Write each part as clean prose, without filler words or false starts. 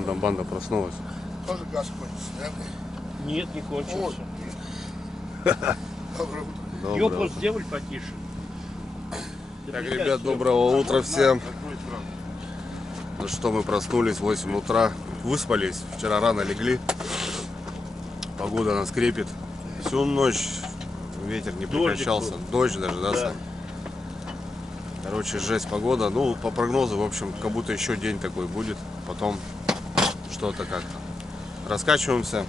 Банда проснулась. Тоже газ кончится, да? Нет, не кончился. Вот. Доброе утро. Доброе Ёпу, утро. сделай потише. Так, ребят, доброго утра всем. Ну что, мы проснулись в 8 утра. Выспались. Вчера рано легли. Погода нас крепит. Всю ночь ветер не прекращался. Дождь даже, да, Сань? Короче, жесть погода. Ну, по прогнозу, в общем, как будто еще день такой будет. Потом что-то как-то. Раскачиваемся.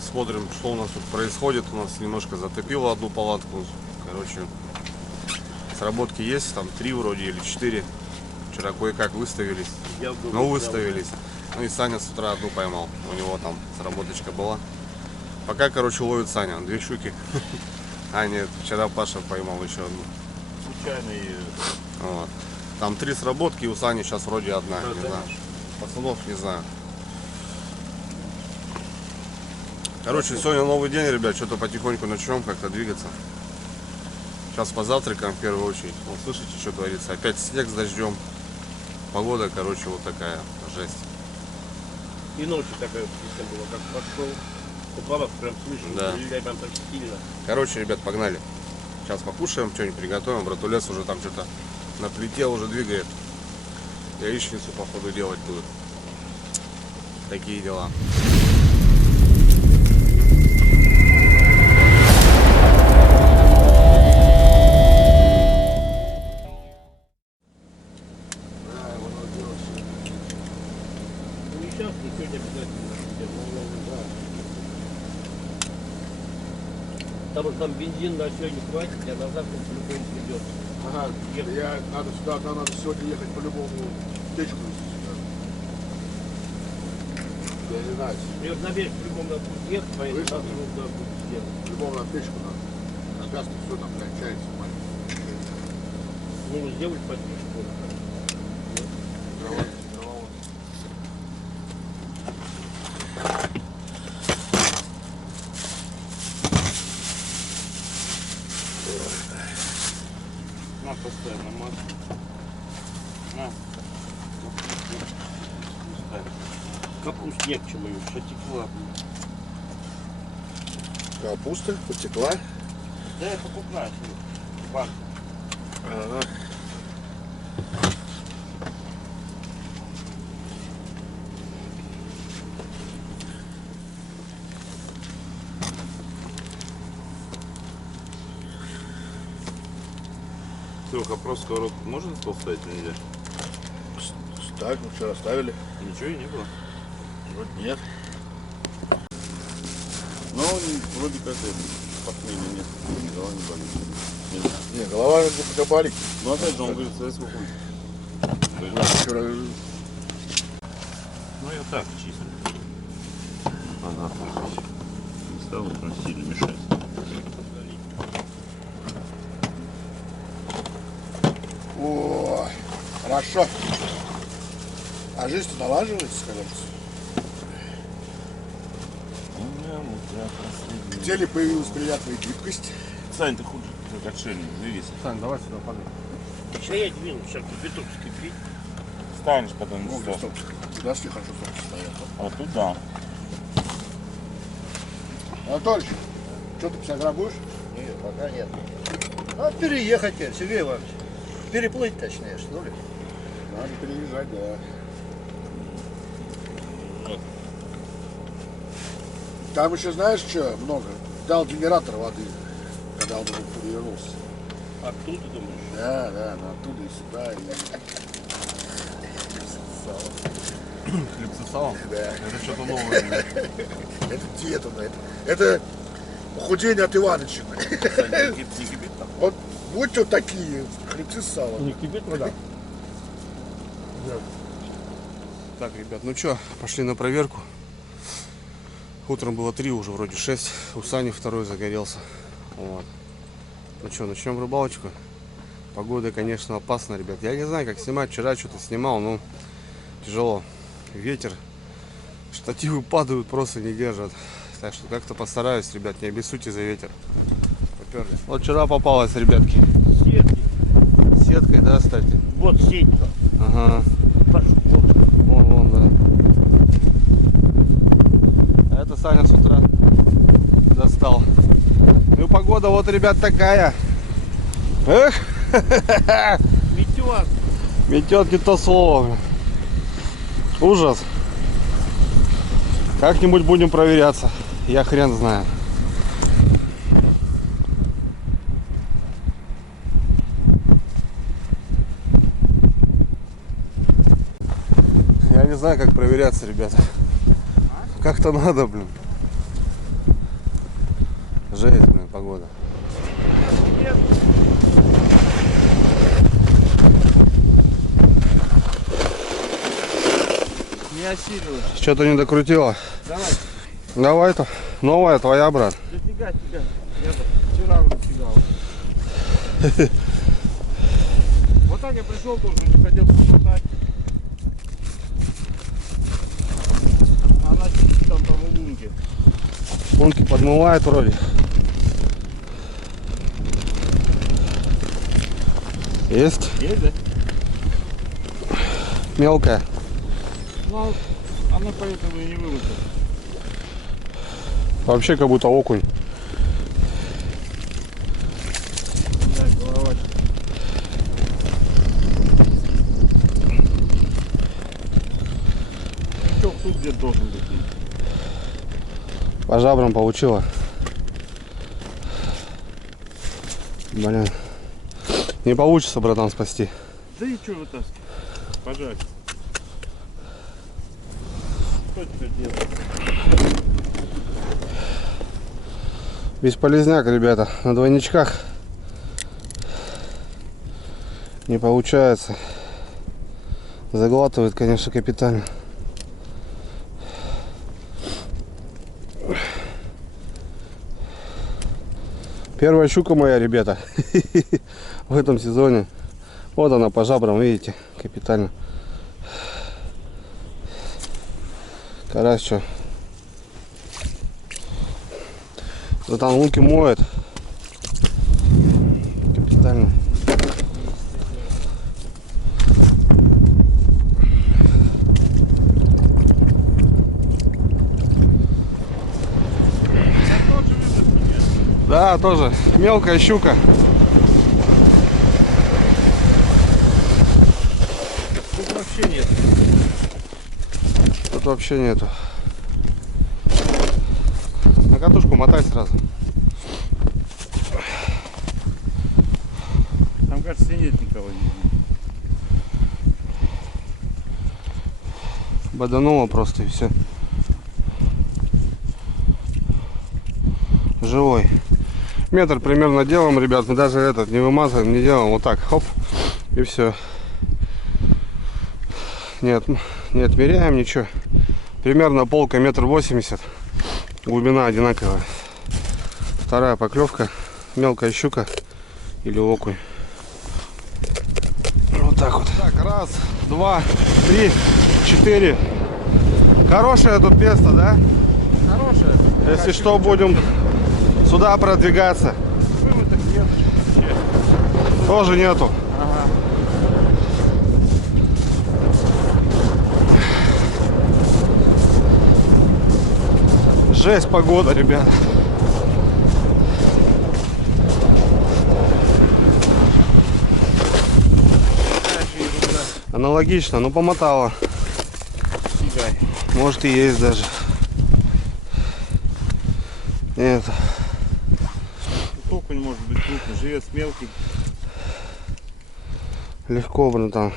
Смотрим, что у нас тут происходит. У нас немножко затопило одну палатку. Короче, сработки есть. Там 3 вроде или 4. Вчера кое-как выставились. Ну, выставились. Ну и Саня с утра одну поймал. У него там сработочка была. Пока, короче, ловит Саня. 2 щуки. А, нет, вчера Паша поймал еще одну. Случайно и... Вот. Там 3 сработки, у Сани сейчас вроде одна. Не знаю. Пацанов не знаю. Короче, сегодня новый день, ребят. Что-то потихоньку начнем как-то двигаться. Сейчас позавтракаем в первую очередь. Вот слышите, что творится? Опять снег с дождем. Погода, короче, вот такая жесть. И ночью такая песня была, как пошел. Купловок прям слышно, Да. прям так сильно. Короче, ребят, погнали. Сейчас покушаем, что-нибудь приготовим. Братулес уже там что-то на плите уже двигает. Яичницу, походу, делать будет. Такие дела. Ну и сейчас, и сегодня обязательно. Потому что там бензин на сегодня хватит, а на завтра по-любому придет. Ага, надо сюда, надо сегодня ехать по-любому печку сюда. Я не знаю. И вот на берег по-любому надо будет ехать, поэтому Слышно? надо будет сделать. По-любому на печку надо. На газ-то все там, блядь, чается маленький. Ну, сделать потише будет. На, поставим на масло. На. Капустник, чему ее шатикла. Капуста потекла. Да, я покупаю. Банк. Ага. Серега, вопрос, сковородку можно на стол ставить или нельзя? Ставь, мы вчера ставили. Ничего и не было. Вроде нет. Но вроде как это, похмелья нет, голова не болит. Не, голова пока болит. Но опять же, он говорит, советского хуя. Вчера Ну я так, чисто. Ага. Не стал прям сильно мешать. Ой, хорошо. А жизнь налаживается, кажется. В теле появилась приятная гибкость. Сань, ты хуже, как отшельник, двигайся. Сань, давай сюда падай. Сейчас я двину, сейчас кипяток скипит. Станешь потом Ну, не где стоп. Туда все хорошо солнце стоят. А тут да. Анатольевич, что ты 50 грамм будешь? Нет, пока нет. Надо переехать, Сергей Иванович. Переплыть, точнее, что ли? Надо переезжать, да. Там еще знаешь что много? Дал генератор воды, когда он уже перевернулся. Оттуда, думаешь? Да, да, но оттуда и сюда. Хлеб со салом? Да. Это что-то новое. Это диета, это похудение от Иваныча. Сань, не кипит там? Вот будь вот такие хлебцы с салом. Не кипит вода? Так, ребят, ну что, пошли на проверку. Утром было 3, уже вроде 6. У Сани второй загорелся. Вот. Ну что, начнем рыбалочку. Погода, конечно, опасна, ребят. Я не знаю, как снимать. Вчера что-то снимал, но тяжело. Ветер. Штативы падают, просто не держат. Так что как-то постараюсь, ребят, не обессудьте за ветер. Поперли. Вот вчера попалась, ребятки. Сетки. Сеткой, да, кстати? Вот сеть. Ага. Пошел. Погода вот, ребят, такая. Эх, Метет. метет не то слово. Блин. Ужас. Как-нибудь будем проверяться. Я хрен знаю. Я не знаю, как проверяться, ребята. Как-то надо, блин. Жесть, блин, погода. Не осилилось. Что-то не докрутила. Давай. Давай-то. Новая твоя, брат. Дофига тебя. Я вчера уже фигал. Вот так я пришел тоже, не хотел посмотреть. Она сидит там в лунке. Лунки подмывает вроде. Есть? Есть, да? Мелкая. Ну, она поэтому и не вылазит. Вообще как будто окунь. Да, головачка. Крючок тут где-то должен быть. По жабрам получила. Блин. Не получится, братан, спасти. Да и что вытаскивать? Пожалуй. Что теперь делать? Бесполезняк, ребята. На двойничках не получается. Заглатывает, конечно, капитально. Первая щука моя, ребята, в этом сезоне. Вот она по жабрам, видите, капитально. Карась что? Братан, лунки моет. Капитально. Да, тоже мелкая щука. Тут вообще нет. Тут вообще нету. На катушку мотай сразу. Там, кажется, нет никого. Бодануло просто и все. Живой. Метр примерно делаем, ребят. Мы даже этот не вымазываем, не делаем. Вот так, хоп, и все. Нет, не отмеряем ничего. Примерно полка 1,80 м. Глубина одинаковая. Вторая поклевка. Мелкая щука или окунь. Вот так вот. Так, раз, два, три, четыре. Хорошее тут место, да? Хорошая. Если что, будем сюда продвигаться. Выводок нет. Тоже нету. Ага. Жесть погода, ребята. Аналогично, но помотала. Фигай. Может и есть даже. Нет. Тут окунь может быть крупный, живец мелкий. Легко, братан.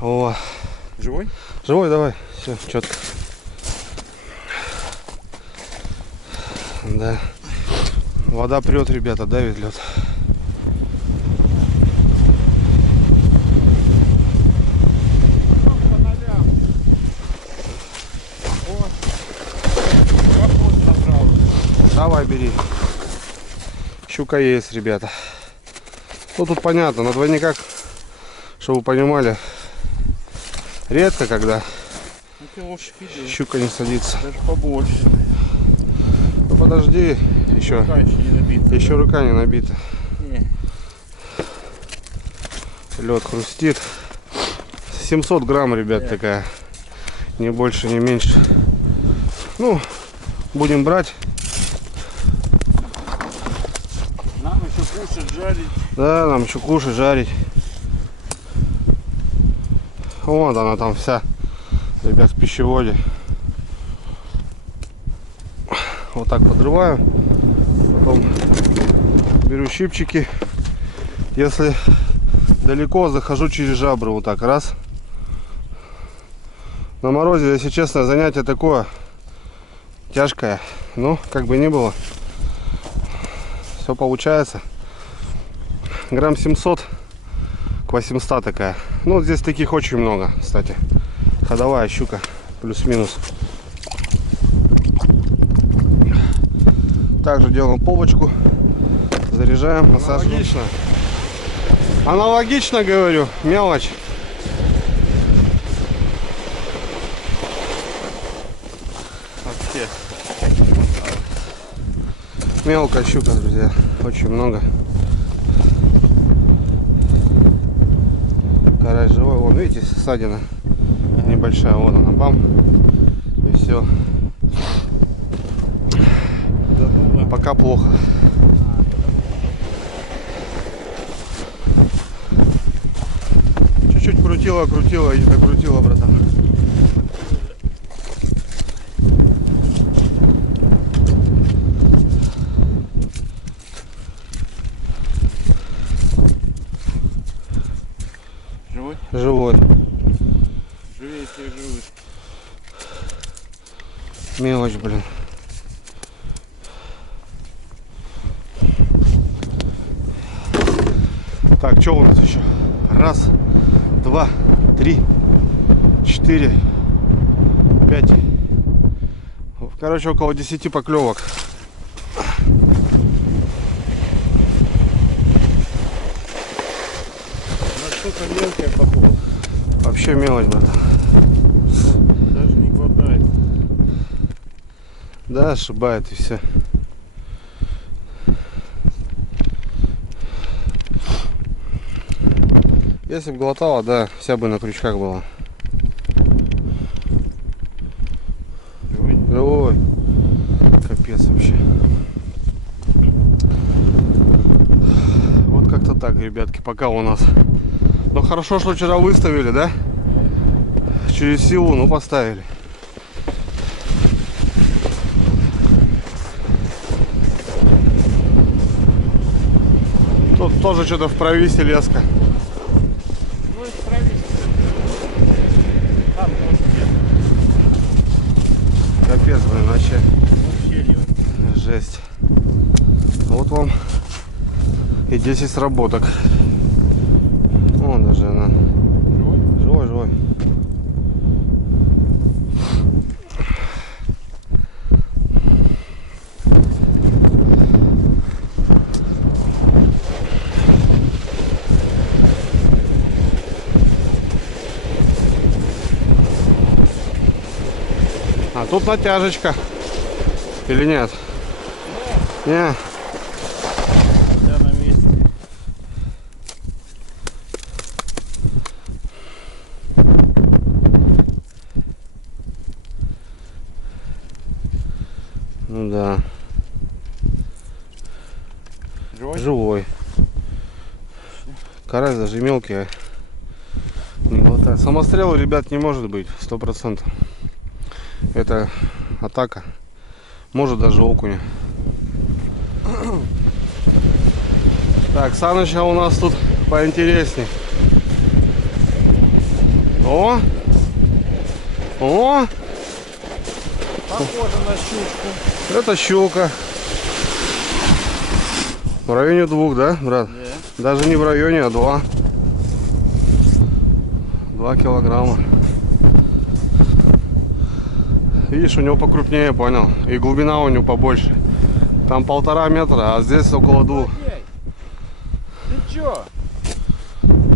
О, Живой? живой, давай. Все, четко. Да. Вода прет, ребята, давит лед. Давай, бери. Щука есть, ребята. Ну, тут понятно, на двойниках, чтобы вы понимали, редко, когда Ну, килошек идет. щука не садится. Даже побольше. Ну, подожди, еще. Рука еще не набита. Еще рука не набита. Не. Лед хрустит. 700 грамм, ребят, такая. Не больше, не меньше. Ну, будем брать. жарить. Да, нам еще кушать, жарить. Вот она там вся, ребят, в пищеводе. Вот так подрываю. Потом беру щипчики. Если далеко, захожу через жабры. Вот так, раз. На морозе, если честно, занятие такое тяжкое. Ну, как бы ни было. Все получается. Грамм 700 к 800 такая. Ну, здесь таких очень много, кстати. Ходовая щука. Плюс-минус. Также делаем полочку. Заряжаем, насаживаем. Аналогично, говорю. Мелочь. Вообще. Мелкая щука, друзья. Очень много. Карась живой. Вон, видите, ссадина небольшая. Вот она, бам. И все. Пока плохо. Чуть-чуть крутила и докрутила, братан. Живой? Живой. Живее всех живых. Мелочь, блин. Так, что у нас еще? Раз, два, 3, 4, 5. Короче, около 10 поклевок. Насколько мелкая попала. Вообще мелочь, брат. Даже не хватает. Да, ошибает и все. Если бы глотала, да, вся бы на крючках была. Живой? Ой, капец вообще. Вот как-то так, ребятки, пока у нас. Ну хорошо, что вчера выставили, да? Через силу, ну поставили. Тут тоже что-то в провисе леска. Ну, исправись. Там просто нет. Капец, блин, вообще. Вообще не. Жесть. Вот вам и 10 сработок. Вон даже она. Живой? Живой, живой. А тут натяжечка. Или нет? Не. Да, на месте. Ну да. Живой? Живой. Карась даже мелкий. Не глотает. Самострела, ребят, не может быть. 100%. Это атака. Может даже окуня. Так, Саныча у нас тут поинтересней. О! О! Похоже на щучку. Это щука. В районе 2, да, брат? Да. Даже не в районе, а 2. 2 килограмма. Видишь, у него покрупнее, понял? И глубина у него побольше. Там 1,5 метра, а здесь около 2. Эй, ты чё?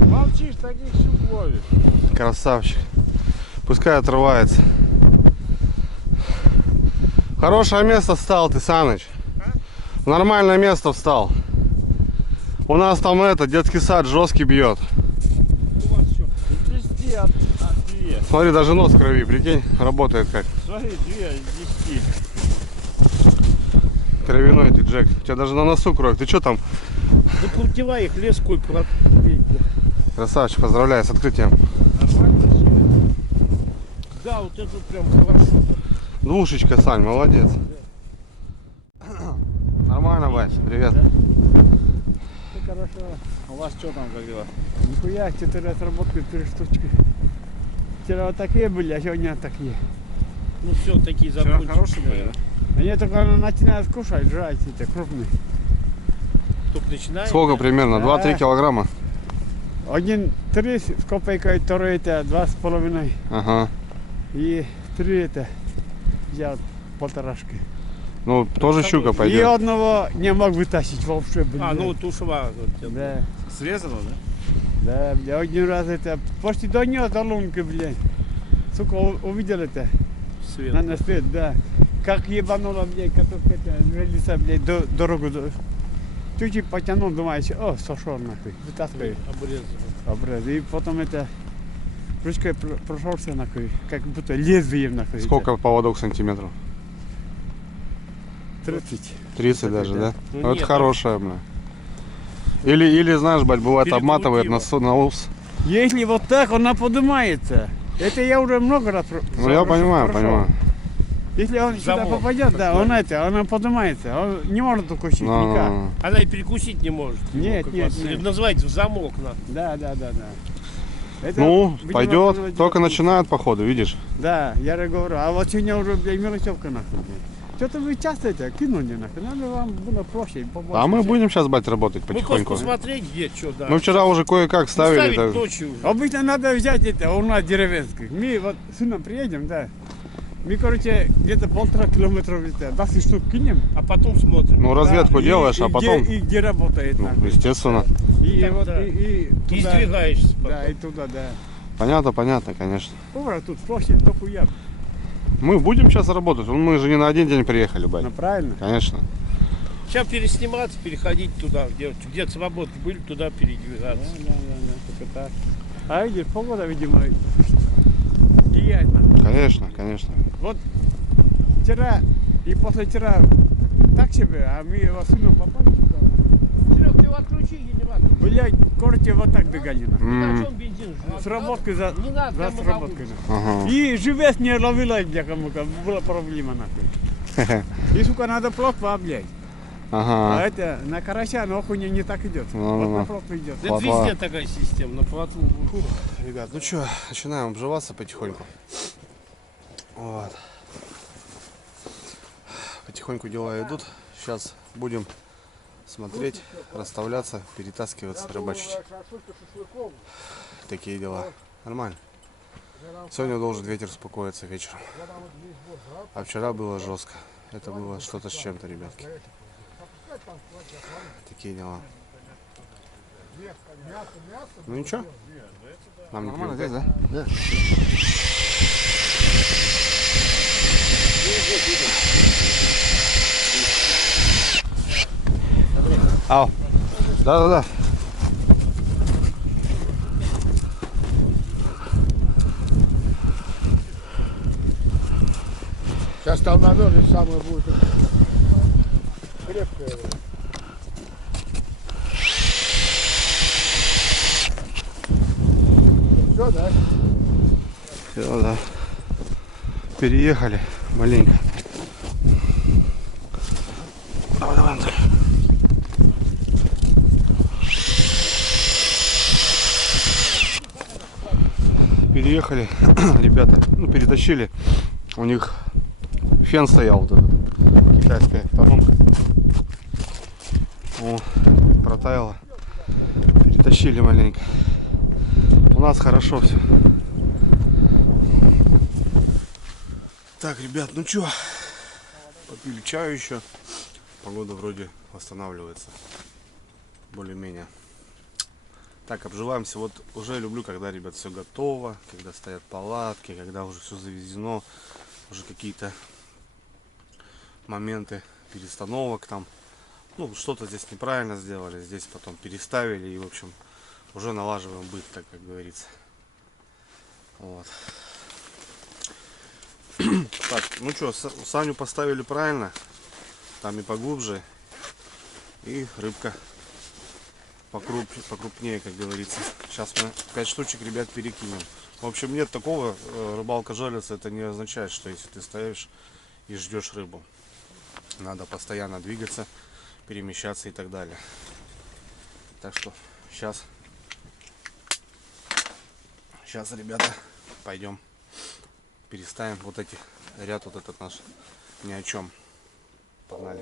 Молчишь, таких щук ловишь. Красавчик. Пускай отрывается. Хорошее место встал ты, Саныч. В нормальное место встал. У нас там детский сад жесткий бьет. У вас что? 10 от 2. Смотри, даже нос в крови, прикинь, работает как. Смотри, 2 из 10. Кровяной ты, Джек. У тебя даже на носу кровь. Ты что там, Да путевая их лес сколько. Красавчик, поздравляю с открытием. Да, вот это прям хорошо. Двушечка, Сань, молодец. Нормально, Вась, привет. Хорошо. У вас что там, как дела? Нихуя, 4 отработки, 4 штучки. Вчера вот такие были, а сегодня такие. Ну все, такие Вчера закончили. хорошие были, да? Они только начинают кушать, жрать эти крупные. Только начинаем. Сколько примерно? Да. 2-3 килограмма? Один 3 с копейкой, второй это 2,5. Ага. И 3 это взял полторашки. Ну, тоже щука И пойдет. одного не мог вытащить вообще, блин. А, ну тушева. Да, Срезано, да? да, бля, один раз это, почти до нее, до лунки, блин. Сука, увидел это, Свет. на свет, да. Как ебануло, блядь, катушка, релиса, блядь, дорогу. Чуть-чуть потянул, думаешь, о, сошел нахуй, вытаскивай. Обрезано. И потом это, ручкой прошелся нахуй, как будто лезвием нахуй. Сколько поводок сантиметров? 30. 30 даже, да? Ну, Ну, это нет, хорошая, бля. Или, знаешь, бать, бывает обматывает на ус. Если вот так, она поднимается. Это я уже много раз Ну, я понимаю, прошел. понимаю. Если он сюда Замок. попадет, да, она поднимается. Он не может укусить никак. Ну, Она и перекусить не может. Нет, Как нет, вас- нет. Называется в замок надо. Да. Это, ну, видимо, пойдет. было Только дело- начинает, походу, видишь? Да, я же говорю. А вот сегодня уже, блядь, мелочевка нахуй. Что-то вы часто это кинули нахуй. Надо вам было проще и побольше. А мы будем сейчас, бать, работать Мы просто потихоньку. посмотреть, где что, да. Мы вчера уже кое-как ставили. Ставить так. ночью уже. Обычно надо взять это у нас деревенских. Мы вот сюда приедем, да. Мы, короче, где-то 1,5 километра, 20 штук кинем. А потом смотрим. Ну, разведку И- делаешь, и а потом... Где, и где работает Ну, нахуй. естественно. И Так, вот, да. и И туда. сдвигаешься потом. Да, и туда, да. Понятно, конечно. Ура, тут площадь, то хуя. Мы будем сейчас работать. Ну, мы же не на один день приехали, бать. Ну, правильно. Конечно. Сейчас пересниматься, переходить туда, где свободки были, туда передвигаться. Да, только так. А видишь, погода, видимо, влияет на. Конечно. Вот вчера и послевчера так себе, а мы его сыном попали сюда. Серег, ты его отключи генератор. Блядь, короче, вот так бегали на. М. На чем бензин жрет? Сработкой за Не надо, прямо на сработкой. улице. Ага. И живец не ловила, бля, кому-то. Была проблема, нахуй. И, сука, надо плотва, блядь. А Ага. это на карася, на окуня не так идет. Ну, Вот ну. на плотву идет. Это Плотва. везде такая система, на плотву. Ребят, ну что, начинаем обживаться потихоньку. Вот. Потихоньку дела идут. Сейчас будем смотреть, расставляться, перетаскиваться, рыбачить. Такие дела. Нормально. Сегодня должен ветер успокоиться вечером. А вчера было жестко. Это было что-то с чем-то, ребятки. Такие дела. Ну ничего. Нам не привыкать. Здесь, да? Ау. Да. Сейчас там намерзнет, самое будет крепкое. Все, да? Все, да. Переехали маленько. Давай, Андрей. Переехали, ребята, ну перетащили. У них фен стоял, вот этот, китайская автономка. О, протаяло. Перетащили маленько. У нас хорошо все. Так, ребят, ну чё, попили чаю еще. Погода вроде восстанавливается. Более-менее. Так, обживаемся. Вот уже люблю, когда, ребят, все готово, когда стоят палатки, когда уже все завезено, уже какие-то моменты перестановок там. Ну, что-то здесь неправильно сделали, здесь потом переставили и, в общем, уже налаживаем быт, так как говорится. Вот. Так, ну что, Саню поставили правильно, там и поглубже, и рыбка покрупнее, как говорится. Сейчас мы 5 штучек, ребят, перекинем. В общем, нет такого, рыбалка жалится, это не означает, что если ты стоишь и ждешь рыбу. Надо постоянно двигаться, перемещаться и так далее. Так что сейчас, ребята, пойдем переставим вот эти ряд, вот этот наш ни о чем. Погнали.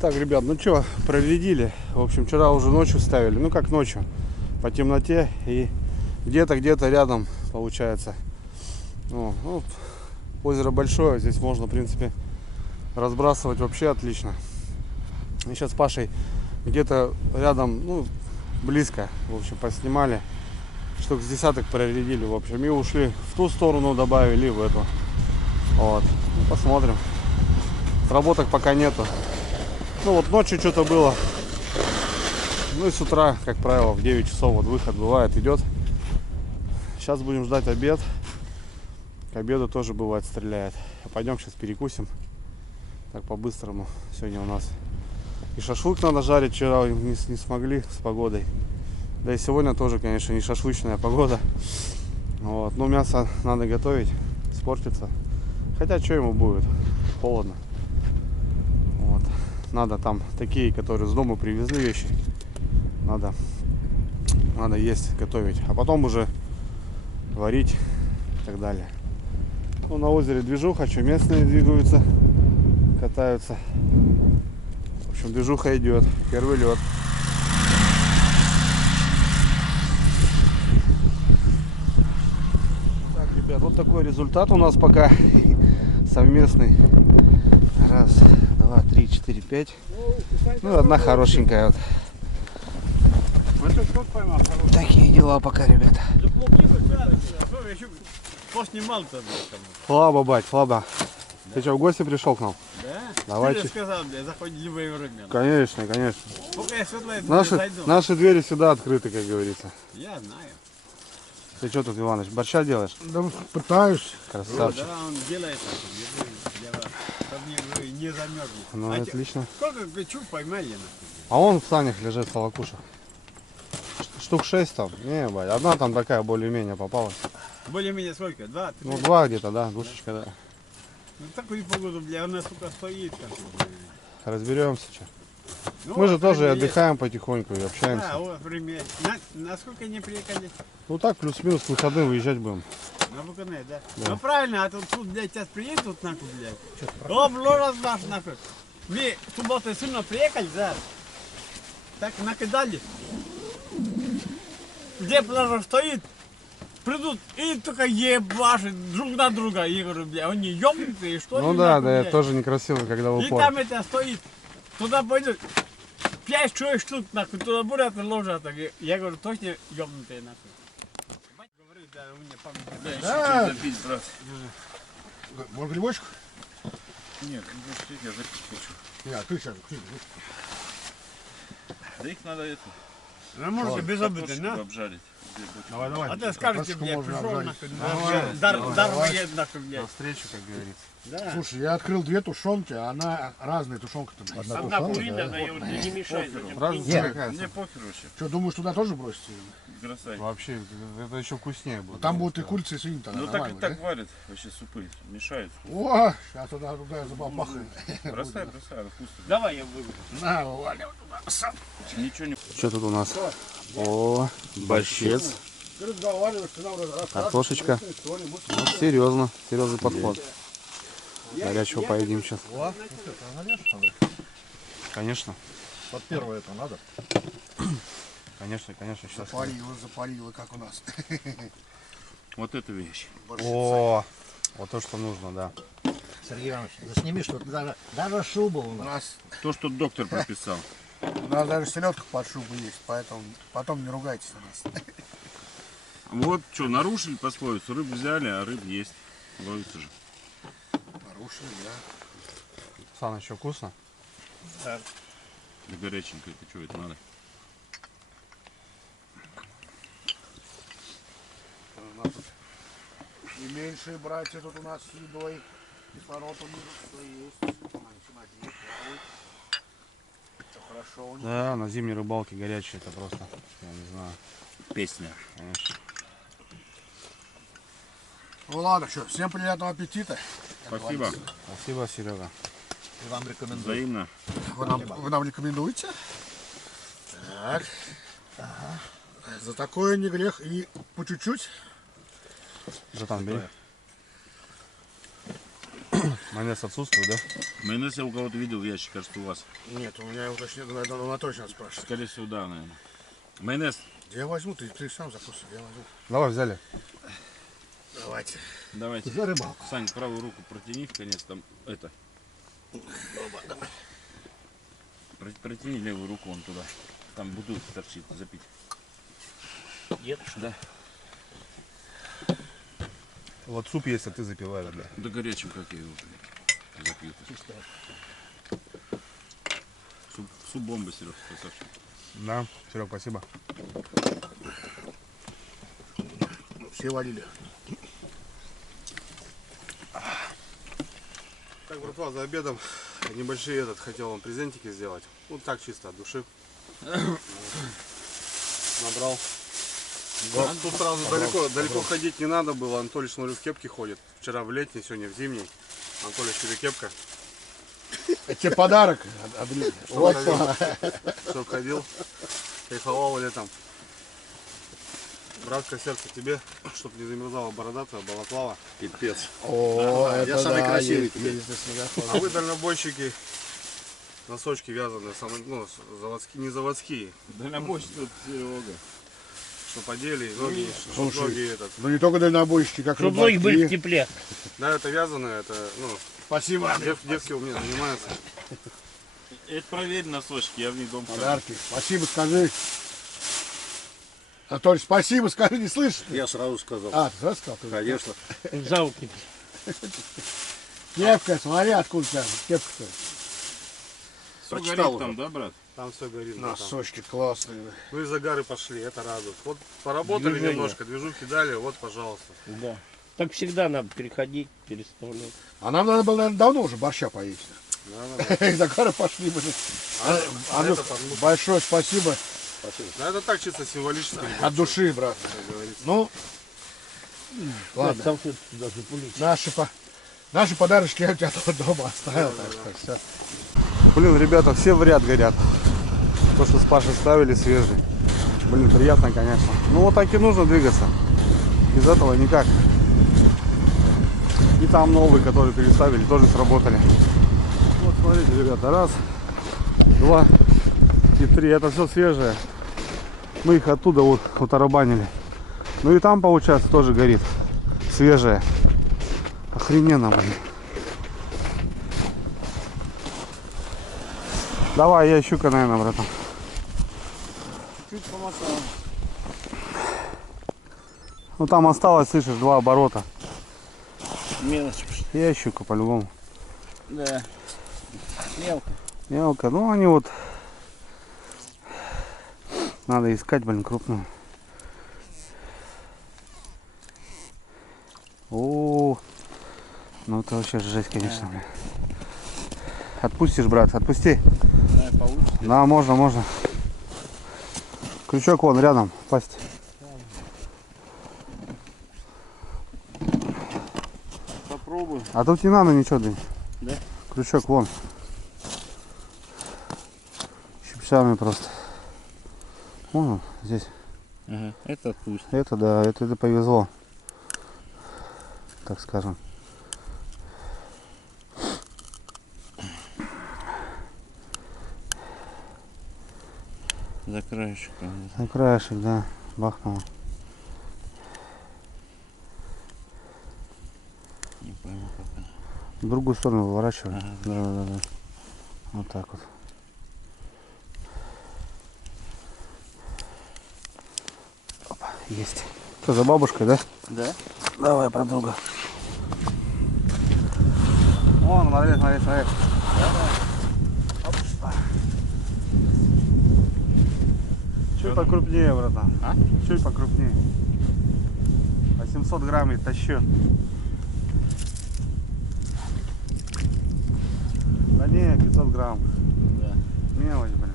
Так, ребят, ну что, проредили. В общем, вчера уже ночью ставили. Ну как ночью, по темноте. И где-то рядом получается. Ну, озеро большое. Здесь можно, в принципе, разбрасывать вообще отлично. И сейчас с Пашей где-то рядом, ну, близко, в общем, поснимали. Штук с десяток проредили, в общем. И ушли в ту сторону, добавили, и в эту. Вот. Ну, посмотрим. Сработок пока нету. Ну вот ночью что-то было. Ну и с утра, как правило, в 9 часов вот выход бывает, идет. Сейчас будем ждать обед. К обеду тоже бывает стреляет. Пойдем сейчас перекусим. Так по-быстрому. Сегодня у нас и шашлык надо жарить. Вчера не смогли с погодой. Да и сегодня тоже, конечно, не шашлычная погода. Вот. Но мясо надо готовить. Испортится. Хотя что ему будет? Холодно. Вот. надо там такие, которые с дома привезли вещи. Надо есть, готовить. А потом уже варить и так далее. Ну, на озере движуха, что местные двигаются, катаются. В общем, движуха идет. Первый лед. Так, ребят, вот такой результат у нас пока совместный. Раз, два, три, четыре, пять. Ну, одна хорошенькая вот. Это кто поймал хороший? Такие дела пока, ребята. Поснимал там. Слабо, бать, слабо. Ты что, в гости пришел к нам? Да? Давайте. Ты же сказал, бля, заходи в любое время. Конечно, конечно. Пока я светлое зайду. Наши двери всегда открыты, как говорится. Я знаю. Ты что тут, Иваныч, борща делаешь? Да пытаюсь. Красавчик. Да, он делает это, чтобы не замерзнет. Ну, отлично. Сколько гачу поймали? А он в санях лежит, Салакуша. Штук 6 там. Не, бать, одна там такая более-менее попалась. Более-менее сколько? 2? Ну, 2 где-то, да, душечка, да. Ну такую погоду, бля, она, сука, стоит. Разберемся, что. Ну, Мы же вот тоже время есть. отдыхаем потихоньку и общаемся. Да, вот время. Насколько не приехали? Ну так, плюс-минус к выходным выезжать будем. На выходные, да? Да. Ну правильно, а тут, блядь, сейчас приедут, нахуй, блядь. О, раз наш, нахуй. Мы в субботу сильно приехали, да? Так накидали. Где пляж стоит, придут и только ебашут друг на друга. Я говорю, бля, они ёбнутые, что ли? Ну да, нахуй, да, блядь? тоже некрасиво, когда в И упор. там это стоит. Туда пойдут 5 штук, нахуй, туда бурят и ложат. Я говорю, точно ёбнутые, нахуй. Говорю, да, у меня память. Да. Запить, брат. Может, грибочек? Нет, я запить хочу. Нет, ты сейчас. Да их надо это. Ну, можете без обиды, картошку на? обжарить. Давай, давай. А ты скажете, Картошку бля, можно пришел, обжарить. нахуй, Давай, дар выед, нахуй, На блядь. встречу, как говорится. Да. Слушай, я открыл 2 тушенки, а она разная тушенка-то. Одна куриная, не мешай. Разница какая? Мне похер вообще. Что, думаешь, туда тоже бросить? Бросай. Вообще, это еще вкуснее будет. Там будут и курица, и свиньи тогда. Ну так и нормально, так варят вообще супы. Мешают. да? О, сейчас туда забабахаем. Бросай, бросай, это вкусно. Давай я выйду. На, Валя, туда. Сам. Ничего не... Что тут у нас? О, борщец, Ты разговариваешь, ты нам рассказываешь. картошечка. Ну, серьезно, серьезный подход. Горячего поедим сейчас. Конечно, Под первое это надо. конечно, сейчас. Запарила, как у нас. Вот эта вещь. О, вот то, что нужно, да. Сергей Иванович, засними, что даже шуба у У нас. нас, То, что доктор прописал. у нас даже селедка под шубу есть, поэтому потом не ругайтесь на нас. Вот что, нарушили пословицу. Рыбу взяли, а рыб есть. Ловится же. Нарушили, да. Сан, еще вкусно? Да горяченько. Это что, это надо? У нас тут и меньшие братья тут у нас с едой. Кислород у них все есть. Все хорошо у них. Да, на зимней рыбалке горячее, это просто, я не знаю, Песня. конечно. Ну ладно, что, всем приятного аппетита. Спасибо. Спасибо, Серега. И вам рекомендую. Взаимно. Вы нам рекомендуете? Так. За такое не грех и по чуть-чуть. Братан, бери. Майонез отсутствует, да? Майонез я у кого-то видел в ящике, кажется, у вас. Нет, у меня его точно, она точно надо спрашивать. Скорее всего, да, наверное. Майонез. Я возьму, ты сам закусывай, я возьму. Давай, взяли. Давайте. Давайте. За рыбалку. Сань, правую руку протяни в конец, там это. Протяни левую руку вон туда. Там бутылка торчит, запить. Едешь? Да. Вот суп есть, а ты запивай, да. Да горячим, как я его запью. Суп бомба, Серег, красавчик. Да, Серег, спасибо. Все валили. Так, братва, за обедом небольшие хотел вам презентики сделать. Ну так, чисто от души. Набрал. Тут сразу далеко ходить не надо было. Анатолий, смотрю, в кепке ходит. Вчера в летний, сегодня в зимний. Анатолий, тебе кепка. Это тебе подарок. Вот. Что ходил, кайфовал летом. Братское сердце тебе, чтобы не замерзала борода твоя, балаклава. Пипец. О, Я это самый да, красивый есть, теперь. есть на снегоходе. А вы дальнобойщики, носочки вязаные, ну, заводские, не заводские, Дальнобойщик тут Серега. что подели, ноги, чтоб Слушай, ноги этот. Ну не только дальнобойщики, как Чтобы ноги были в рыбаки. тепле. Да, это вязаное, это, ну, Спасибо. девки у меня занимаются. Это проверь носочки, я в них дом хожу. Подарки. Спасибо, скажи. Анатолий, спасибо, скажи, не слышишь? Я сразу сказал. А, ты сразу сказал? Ты- Конечно. Залки. Кепка, смотри, откуда у тебя кепка-то. Все Прочитал горит там, уже. да, брат? Там все горит. да, там. Носочки классные. Ну и загары пошли, это радует. Вот поработали Движение. немножко, движухи дали, вот, пожалуйста. Да. Так всегда надо переходить, переставлять. А нам надо было, наверное, давно уже борща поесть. Да, да. И загары пошли, блин. Андрюх, это подмышка. большое спасибо. Ну это так чисто символически. От души, брат. как говорится. Ну, ладно. Салфетку даже пулить. Наши подарочки я у тебя тут дома оставил. Так что все. Блин, ребята, все в ряд горят. То, что с Пашей ставили, свежие. Блин, приятно, конечно. Ну вот так и нужно двигаться. Без этого никак. И там новые, которые переставили, тоже сработали. Вот, смотрите, ребята, раз, два и три. Это все свежее. Мы их оттуда вот утарабанили. Ну и там, получается, тоже горит. Свежее. Охрененно, блин. Давай, я щука, наверное, братан. Чуть помотал. Ну там осталось, слышишь, 2 оборота. Мелочь. Я щука по-любому. Да. Мелко. Мелко. Ну они вот. Надо искать, блин, крупную. О, ну это вообще жесть, конечно, блин. Отпустишь, брат, отпусти. Да, получится. Да, можно. Крючок вон рядом, пасть. Попробуй. А тут не надо ничего, да? Да? Крючок вон. Щипцами просто. Вон он, здесь. Ага, это пусть. Это да, это повезло. Так скажем. За краешком. На краешек, да, бахнуло. Не пойму как она. В другую сторону выворачивай. Ага. Да. Вот так вот. Опа, есть. Что, за бабушкой, да? Да? Давай, про друга. Вон, смотри. Чуть покрупнее, братан. А? Чуть покрупнее. 800 грамм и тащу. Да не, 500 грамм. Да. Мелочь, блин.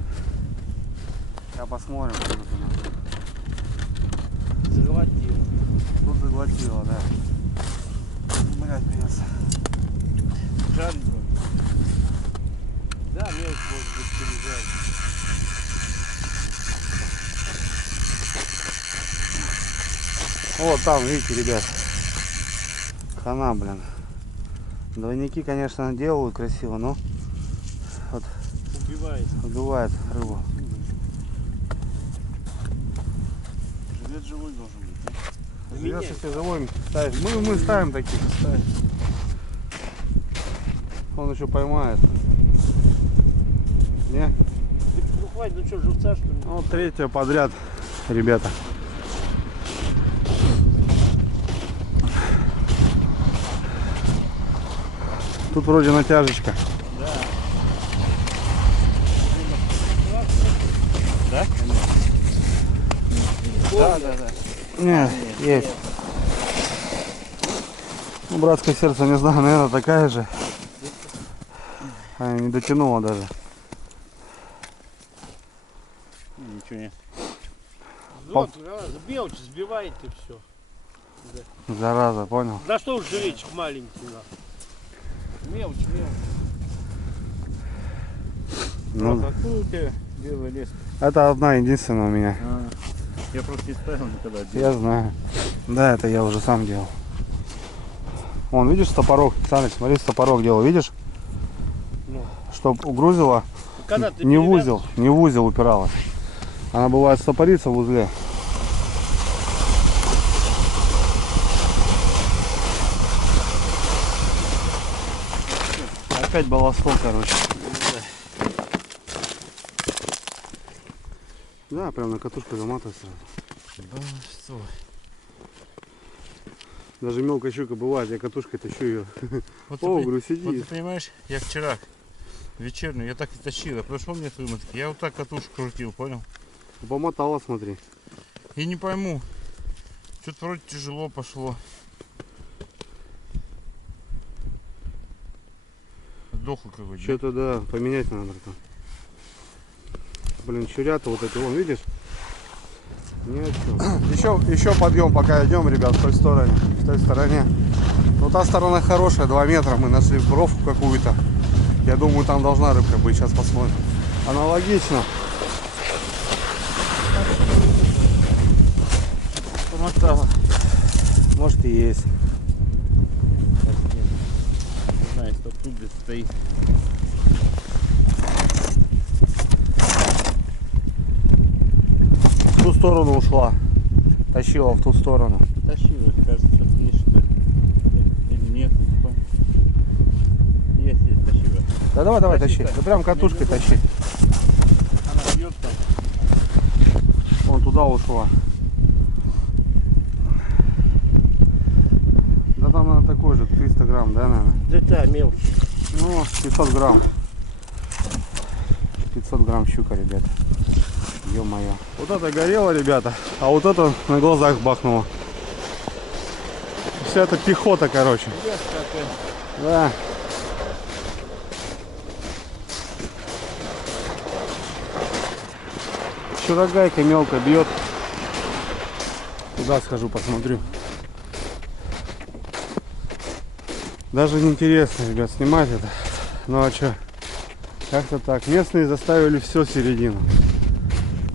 Сейчас посмотрим, что тут у нас. Заглотил. Тут заглотило, да. Блять, придется. Жаль. Да, мелочь может быть пережать. Вот там, видите, ребят. Хана, блин. Двойники, конечно, делают красиво, но вот Убивает. убивает рыбу. Жилет живой должен быть. Живешь, если живой ставишь. Мы ставим таких. Ставим. Он еще поймает. Не? Ну хватит, ну что, живца что ли? Ну, третья подряд, ребята. Тут вроде натяжечка. Да? Да. Не, есть. Ну, братское сердце, не знаю, наверное, такая же. А, не дотянула даже. Ничего нет. Вот, мелочь сбивает и все. Зараза, понял? Да что уж жилечек маленький, нахуй. Мелочь. Ну, Правда, откуда у тебя белая леска? это одна единственная у меня. Я просто не ставил никогда. Я знаю. Да, это я уже сам делал. Вон, видишь стопорок? Саныч, смотри, стопорок делал, видишь? Чтоб угрузила, Когда ты не в перевязываешь? узел, не в узел упиралась. Она бывает стопорится в узле. Опять балластол, короче. Да, прям на катушку заматывай сразу. Даже мелкая щука бывает, я катушкой тащу ее. Вот О, ты, говорю, вот ты сиди. понимаешь, я вчера вечернюю, я так и тащил. Я пришел мне вымотки, я вот так катушку крутил, понял? Помотала, смотри. И не пойму, что-то вроде тяжело пошло. Сдохло какой-то. Что-то, да, поменять надо там. Блин, чурята вот эти, вон, видишь? Ни о чем. Еще подъем, пока идем, ребят, в той стороне. В той стороне. Ну, та сторона хорошая, 2 метра. Мы нашли бровку какую-то. Я думаю, там должна рыбка быть. Сейчас посмотрим. Аналогично. Помотало. Может и есть. Не знаю, что тут где стоит. В ту сторону ушла. Тащила в ту сторону. Тащила, кажется, что-то есть, что ли. Или нет. Есть, тащила. Да давай, Тащи, тащи. тащи. Да прям катушкой тащи. Она бьет там. Вон туда ушла. Да там она такой же, 300 грамм, да, наверное? Да, мелкий. Ну, 500 грамм. 500 грамм щука, ребята. Ё-моё. Вот это горело, ребята, а вот это на глазах бахнуло. Вся эта пехота, короче. Да. Чурагайка мелко бьет. Туда схожу, посмотрю. Даже не интересно, ребят, снимать это. Ну а что? Как-то так. Местные заставили все середину.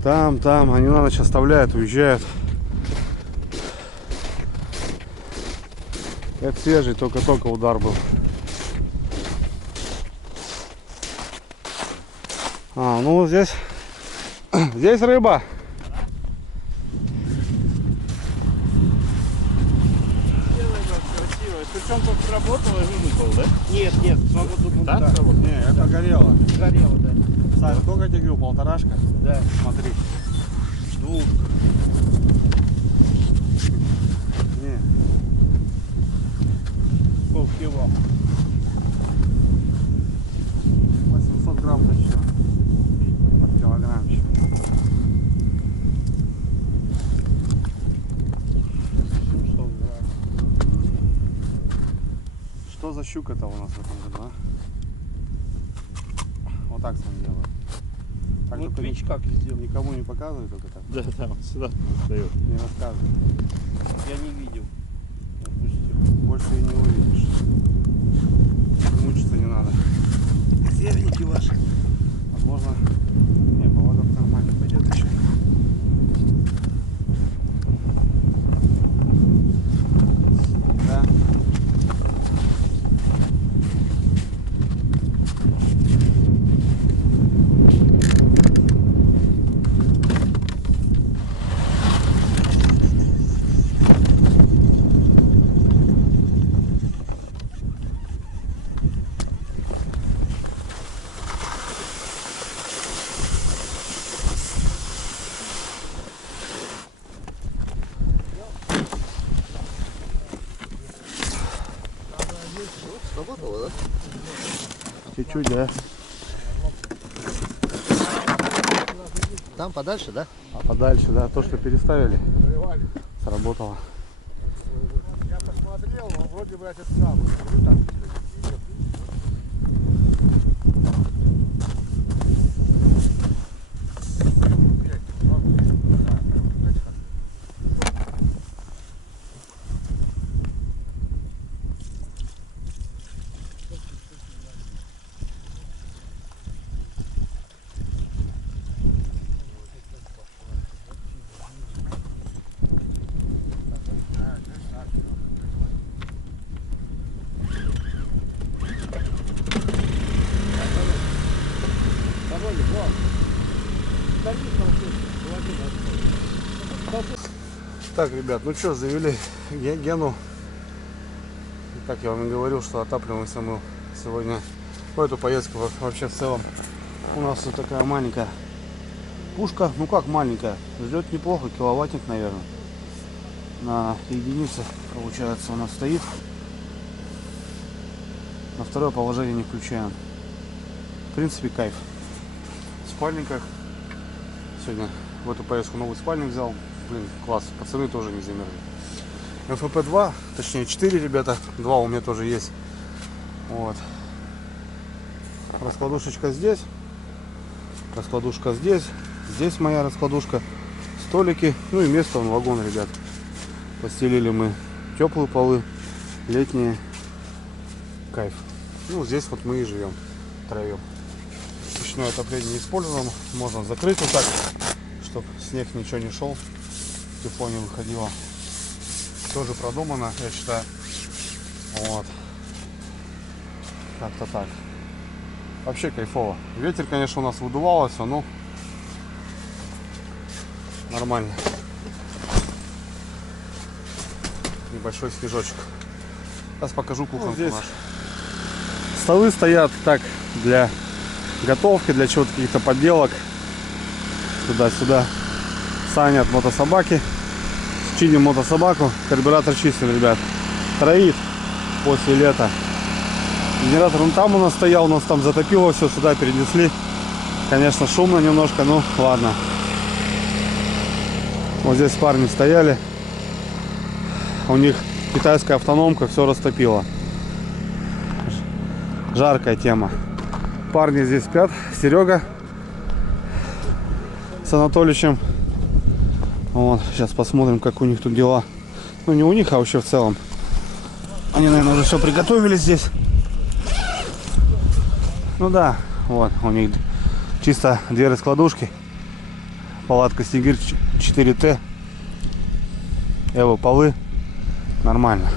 Там, они на ночь оставляют, уезжают. Это свежий, только-только удар был. А, ну здесь, здесь рыба. Красиво. Причем тут сработало и вымыкал, да? Нет, смогу думать, Да? Сработало? Не, это горело. Горело, да. Сань, сколько я тебе говорил? Полторашка? Да. Смотри. Двух. Не. Полкило. 800 грамм еще. Под килограммчик. Что за щука-то у нас в этом году, а? Вот так сам делаю. Так Вот только видишь, как сделал? никому не показывай, только так. Да, там, сюда встает. Не рассказывай. Я не видел. Больше и не увидишь. Мучиться не надо. Сверники ваши. Возможно. Не, поводок нормально пойдет еще. Да. Сработало, да? Чуть-чуть, да. Там подальше, да? А подальше, да, то, что переставили, сработало. Я посмотрел, он вроде бы этот самый. Смотрю, там идет. Так, ребят, ну что, завели Гену. Как я вам и говорил, что отапливаемся мы сегодня в эту поездку. Вообще в целом у нас вот такая маленькая пушка. Ну как маленькая, ждет неплохо, киловаттник, наверное. На единице, получается, у нас стоит. На второе положение не включаем. В принципе, кайф. В спальниках. Сегодня в эту поездку новый спальник взял. Блин, класс. Пацаны тоже не замерзли. МФП-2, точнее 4, ребята. 2 у меня тоже есть. Вот. Раскладушечка здесь. Раскладушка здесь. Здесь моя раскладушка. Столики. Ну и место в вагон, ребят. Постелили мы теплые полы. Летние. Кайф. Ну, здесь вот мы и живем втроем. Печное отопление не используем. Можно закрыть вот так, чтобы снег ничего не шел. Тепло не выходило. Тоже продумано, я считаю. Вот. Как-то так. Вообще кайфово. Ветер, конечно, у нас выдувался, но нормально. Небольшой снежочек. Сейчас покажу кухонку нашу. Столы стоят так для готовки, для чего-то, каких-то подделок. Туда-сюда. Саня от мотособаки. Чиним мотособаку. Карбюратор чистим, ребят. Троит после лета. Генератор он там у нас стоял, у нас там затопило все, сюда перенесли. Конечно, шумно немножко, ну ладно. Вот здесь парни стояли. У них китайская автономка, все растопила. Жаркая тема. Парни здесь спят. Серега с Анатоличем. Вот, сейчас посмотрим, как у них тут дела. Ну, не у них, а вообще в целом. Они, наверное, уже все приготовили здесь. Ну да, вот, у них чисто 2 раскладушки. Палатка Снегирь 4Т. Эво полы. Нормально.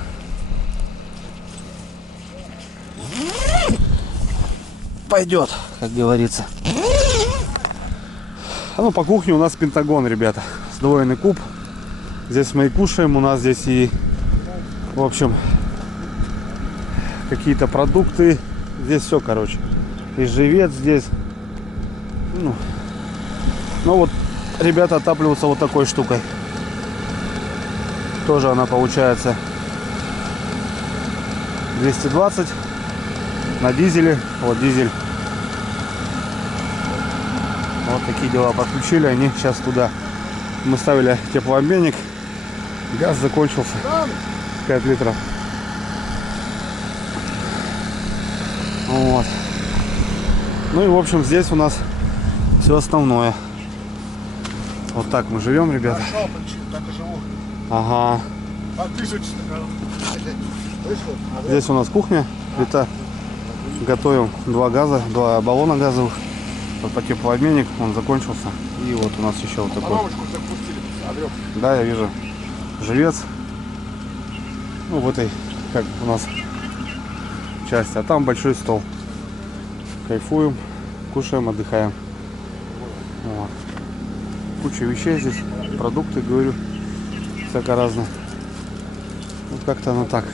Пойдет, как говорится. А ну по кухне у нас Пентагон, ребята. Сдвоенный куб. Здесь мы и кушаем. У нас здесь и, в общем, какие-то продукты. Здесь все, короче. И живец здесь. Ну вот, ребята отапливаются вот такой штукой. Тоже она получается 220 на дизеле. Вот дизель. Вот такие дела. Подключили они сейчас туда. Мы ставили теплообменник. Газ закончился. 5 литров. Вот. Ну и в общем здесь у нас все основное. Вот так мы живем, ребята. Так и живу. Ага. А ты что Здесь у нас кухня, плита. Готовим 2 газа, 2 баллона газовых. Вот по теплообменник, он закончился. И вот у нас еще вот такой. Коробочку запустили, огреб. Да, я вижу. Живец. Ну, в этой, как у нас, части. А там большой стол. Кайфуем, кушаем, отдыхаем. Вот. Куча вещей здесь. Продукты, говорю. Всяко разное. Ну, как-то оно так.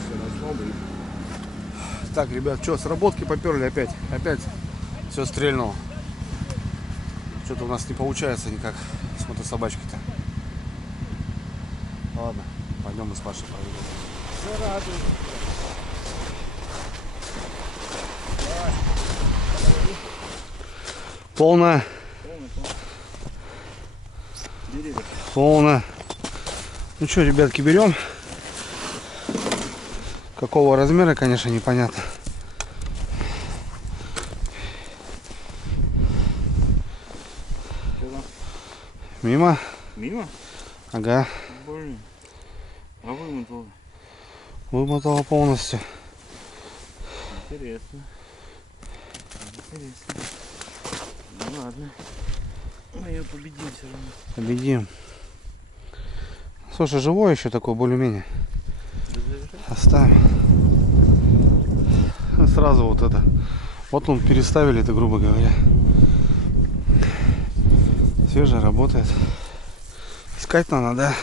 Так, ребят, что, с работки поперли опять? Опять все стрельнуло. Что-то у нас не получается никак с мотособачкой-то. Ладно, пойдем мы с Пашей проведем. Полная. Полная. Ну что, ребятки, берем. Какого размера, конечно, непонятно. Мимо? Мимо? Ага. Блин. А вымотал. Вымотала полностью. Интересно. Интересно. Ну ладно. Мы ее победим все равно. Победим. Слушай, живой еще такой, более-менее. Оставим. И сразу вот это. Вот он переставили это, грубо говоря. Свежий, работает. Искать надо, да?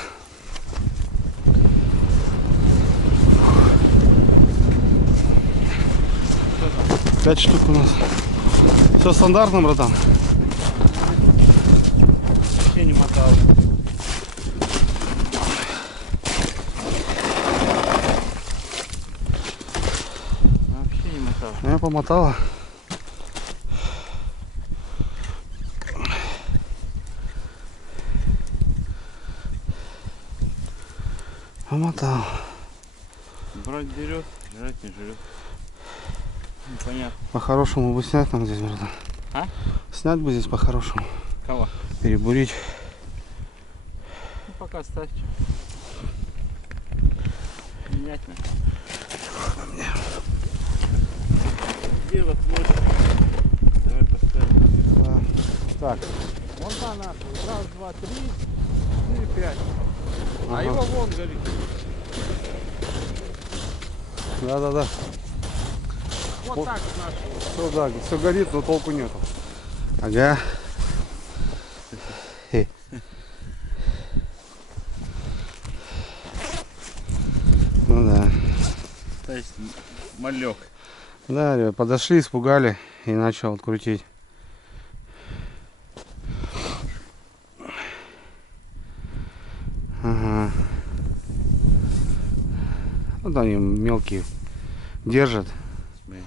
Пять штук у нас. Все стандартно, братан. Вообще не мотал. Вообще не мотал. Я помотала. Помотал. Брать берет, жрать не жрет. Непонятно. По-хорошему бы снять нам здесь, братан. А? Снять бы здесь по-хорошему. Кого? Перебурить. Ну, пока ставьте. Менять надо. Где вот лодка? Давай поставим. Так. Вон та наша. Раз, два, три, 4, 5. А Ага. его вон горит. Да. Вот так наша. Все, да, все горит, но толку нету. Ага. Ну да. То есть малек. Да, ребят, подошли, испугали и начал открутить. Ага. Вот они мелкие держат. Смотри,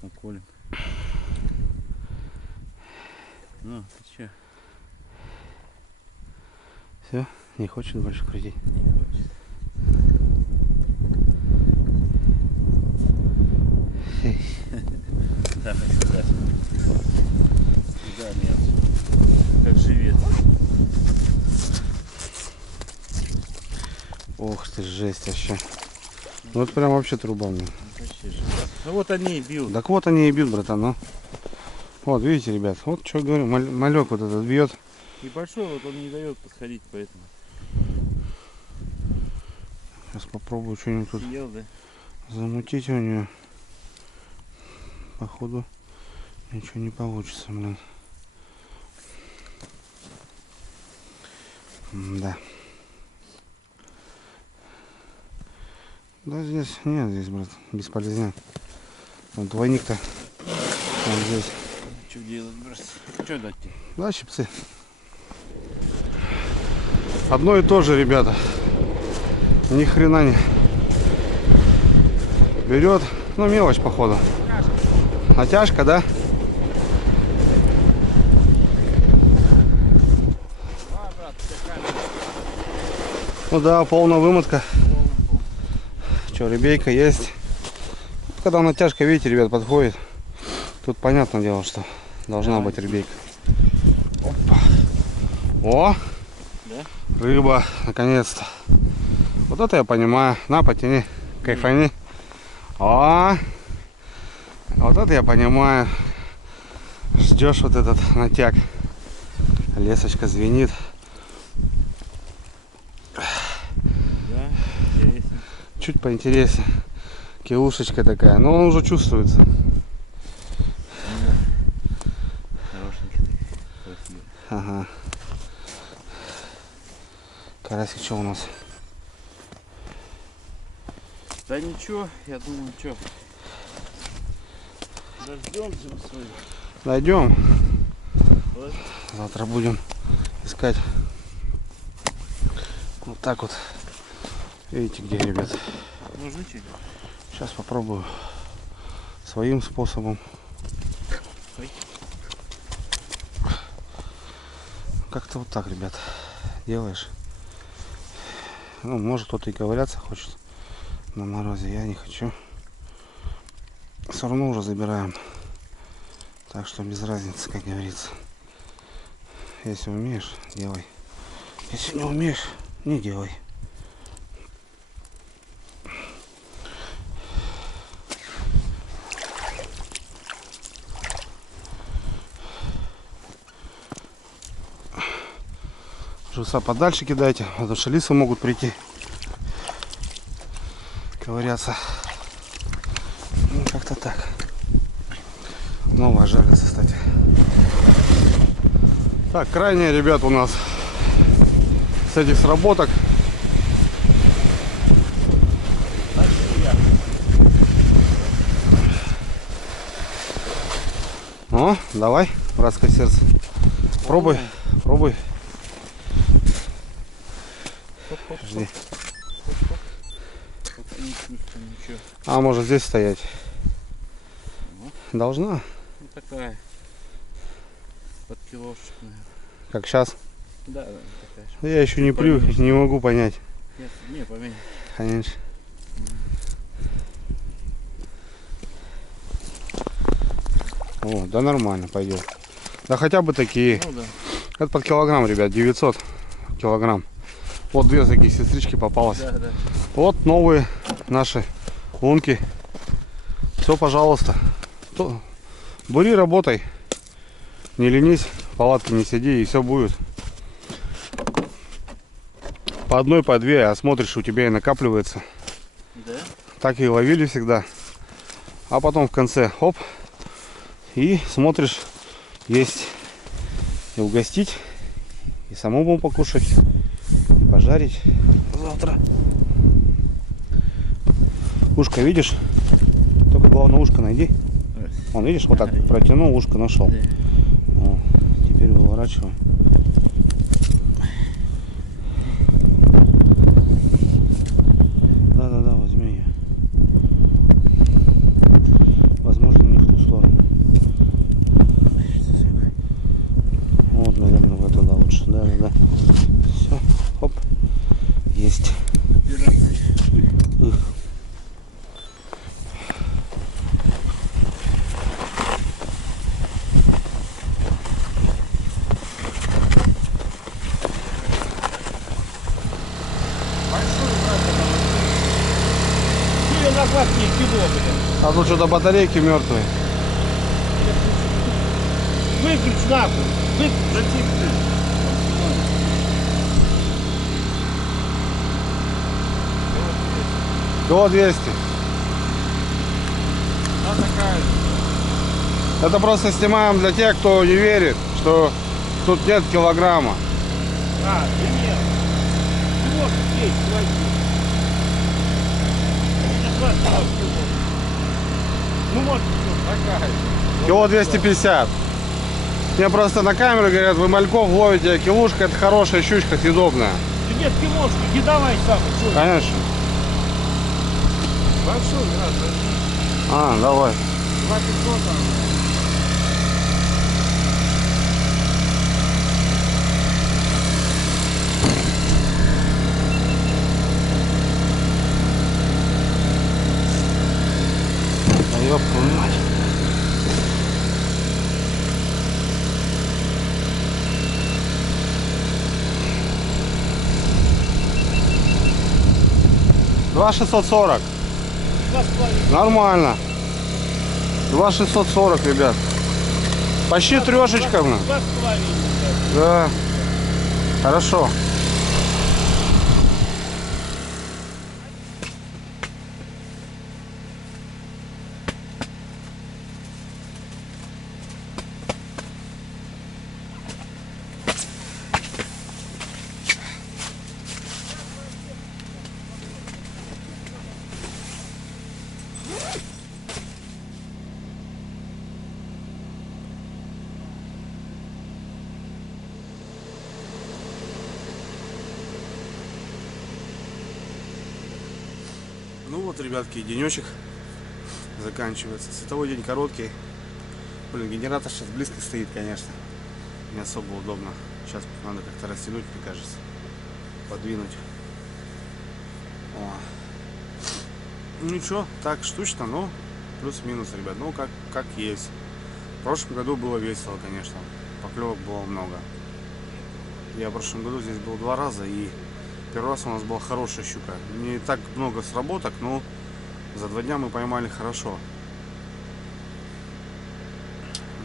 уколем. Ну, ты че? Все, не хочет больше крутить. Не хочет. Давай сюда. Сюда нет. Как живет. Ох ты, жесть вообще. Ну это прям вообще труба мне. Вообще живет. Ну вот они и бьют. Так вот они и бьют, братан, ну. Вот, видите, ребят, вот что говорю, малек вот этот бьет. И большой вот он не дает подходить, поэтому. Сейчас попробую что-нибудь тут Съел, да? замутить у нее. Походу ничего не получится, блин. Да. Да здесь нет, здесь, брат, бесполезно. Вот двойник-то вот здесь. Что делать, брат? Что дать тебе? Да, щипцы. Одно и то же, ребята. Ни хрена не берет. Ну, мелочь, походу. Натяжка, да? Ну да, полная вымотка. Что, ребейка есть. Когда натяжка, видите, ребят, подходит. Тут понятное дело, что должна быть ребейка. Опа. О! Да? Рыба, наконец-то. Вот это я понимаю. На, потяни, кайфани. О! Вот это я понимаю. Ждешь вот этот натяг. Лесочка звенит. Да, интересно. Чуть поинтереснее. Килушечка такая. Но он уже чувствуется. Хорошенький такой. Красивый. Ага. Карасик что у нас? Да ничего, я думаю, что. Дождемся мы свою. Найдем. Вот. Завтра будем искать. Вот так вот. Видите где, ребят? Мужичек. Сейчас попробую своим способом. Ой. Как-то вот так, ребят, делаешь. Ну, может кто-то и ковыряться хочет на морозе. Я не хочу. Все равно уже забираем. Так что без разницы, как говорится. Если умеешь, делай. Если не умеешь, не делай. Жуса подальше кидайте, а то что лисы могут прийти ковыряться. Ну, как-то так. Новая жерлица, кстати. Так, крайняя, ребят, у нас с этих сработок. О, давай, братское сердце. Пробуй, пробуй. Жди. Не чувствую ничего. А может здесь стоять? Должна. Ну такая. Под килошечку, наверное. Как сейчас? Да, такая же. Я еще не привык, не могу понять. Не, поменьше. Конечно. О, да нормально пойдет. Да хотя бы такие. Ну да. Это под килограмм, ребят, 900 килограмм. Вот две такие сестрички попалось. Да, да. Вот новые наши лунки. Все, пожалуйста. Бури, работай. Не ленись, в палатке не сиди, и все будет. По одной, по две, а смотришь, у тебя и накапливается. Да? Так и ловили всегда. А потом в конце, хоп, и смотришь, есть и угостить, и самому покушать, и пожарить завтра. Ушко видишь? Только главное ушко найди. Вон, видишь, вот так протянул, ушко нашел. Да. О, теперь выворачиваем. Да-да-да, возьми ее. Возможно, не в ту сторону. Вот, наверное, в эту, да, лучше. Да-да-да. Все, хоп. Есть. Их. На хватке кило, блин. А тут что-то батарейки мертвые. Выключ нахуй. Выключ. Кило 200. Она такая. Это просто снимаем для тех, кто не верит, что тут нет килограмма. А, да нет. Вот здесь, возьми. На хватке кило. Ну вот, такая. Кило 250. Мне просто на камеру говорят, вы мальков ловите, а килушка это хорошая щучка, съедобная. Да нет, килошки, не давай сам. Что? Конечно. Большой, раз, А, давай. 2500 там. Да ёб твою мать. Два 640. 2,5. Нормально. 2,640, ребят. Почти трешечка. 2,5. Да. Хорошо. Ну вот, ребятки, денечек заканчивается. Световой день короткий. Блин, генератор сейчас близко стоит, конечно. Не особо удобно. Сейчас надо как-то растянуть, мне кажется. Подвинуть. О. Ну ничего, так штучно, но плюс-минус, ребят. Ну как есть. В прошлом году было весело, конечно. Поклевок было много. Я в прошлом году здесь был 2 раза, и первый раз у нас была хорошая щука. Не так много сработок, но за 2 дня мы поймали хорошо.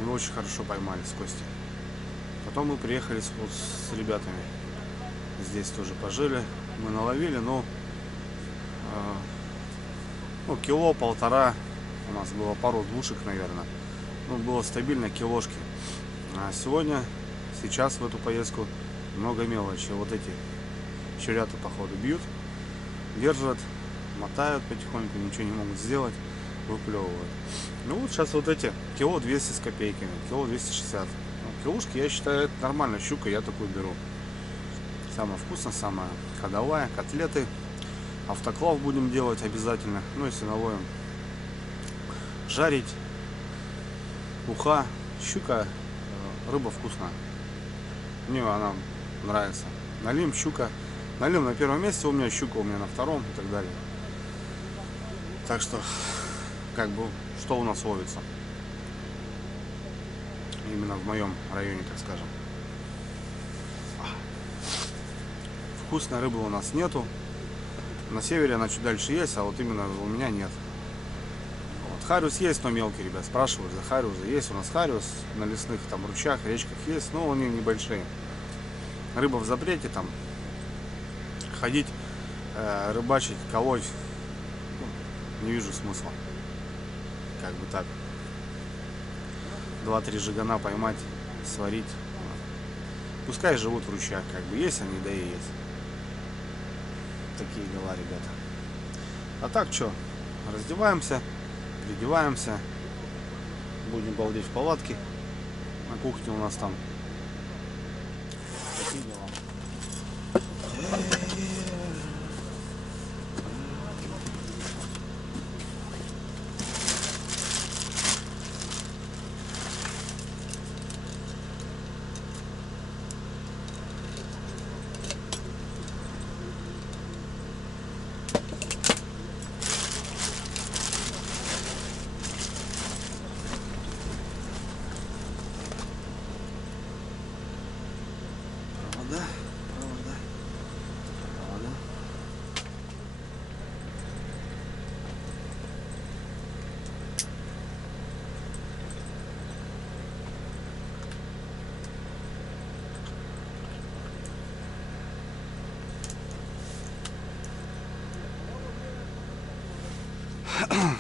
Мы очень хорошо поймали с Костей. Потом мы приехали с ребятами. Здесь тоже пожили. Мы наловили, но кило-полтора. У нас было пару двушек, наверное. Ну, было стабильно килошки. А сегодня, сейчас в эту поездку много мелочи. Вот эти Черята, походу, бьют, держат, мотают потихоньку, ничего не могут сделать, выплевывают. Ну вот сейчас вот эти кило 200 с копейками, кило 260. Килушки, я считаю, это нормально, щука, я такую беру. Самая вкусная, самая ходовая, котлеты. Автоклав будем делать обязательно, ну если наловим. Жарить. Уха, щука, рыба вкусная. Мне она нравится. Налим, щука. Налим на первом месте у меня, щука у меня на втором и так далее. Так что, как бы, что у нас ловится? Именно в моем районе, так скажем. Вкусной рыбы у нас нету. На севере она чуть дальше есть, а вот именно у меня нет. Вот. Хариус есть, но мелкий, ребят. Спрашивают за хариуса. Есть у нас хариус на лесных там ручьях, речках есть, но они небольшие. Рыба в запрете, там ходить, рыбачить, колоть, ну, не вижу смысла. Как бы так. 2-3 жигана поймать, сварить. Пускай живут в ручьях, как бы есть они, да и есть. Такие дела, ребята. А так что, раздеваемся, переодеваемся, будем балдеть в палатке. На кухне у нас там такие дела. Провода.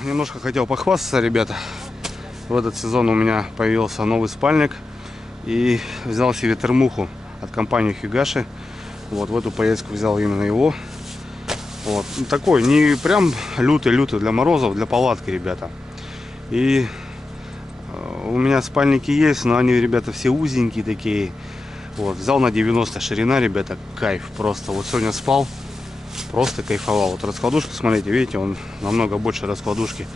Немножко хотел похвастаться, ребята. В этот сезон у меня появился новый спальник. И взял себе термуху от компании Хигаши. Вот в эту поездку взял именно его. Вот. Такой, не прям лютый для морозов, для палатки, ребята. И у меня спальники есть, но они, ребята, все узенькие такие. Вот, взял на 90 ширина, ребята, кайф просто. Вот сегодня спал, просто кайфовал. Вот раскладушка, смотрите, видите, он намного больше раскладушки.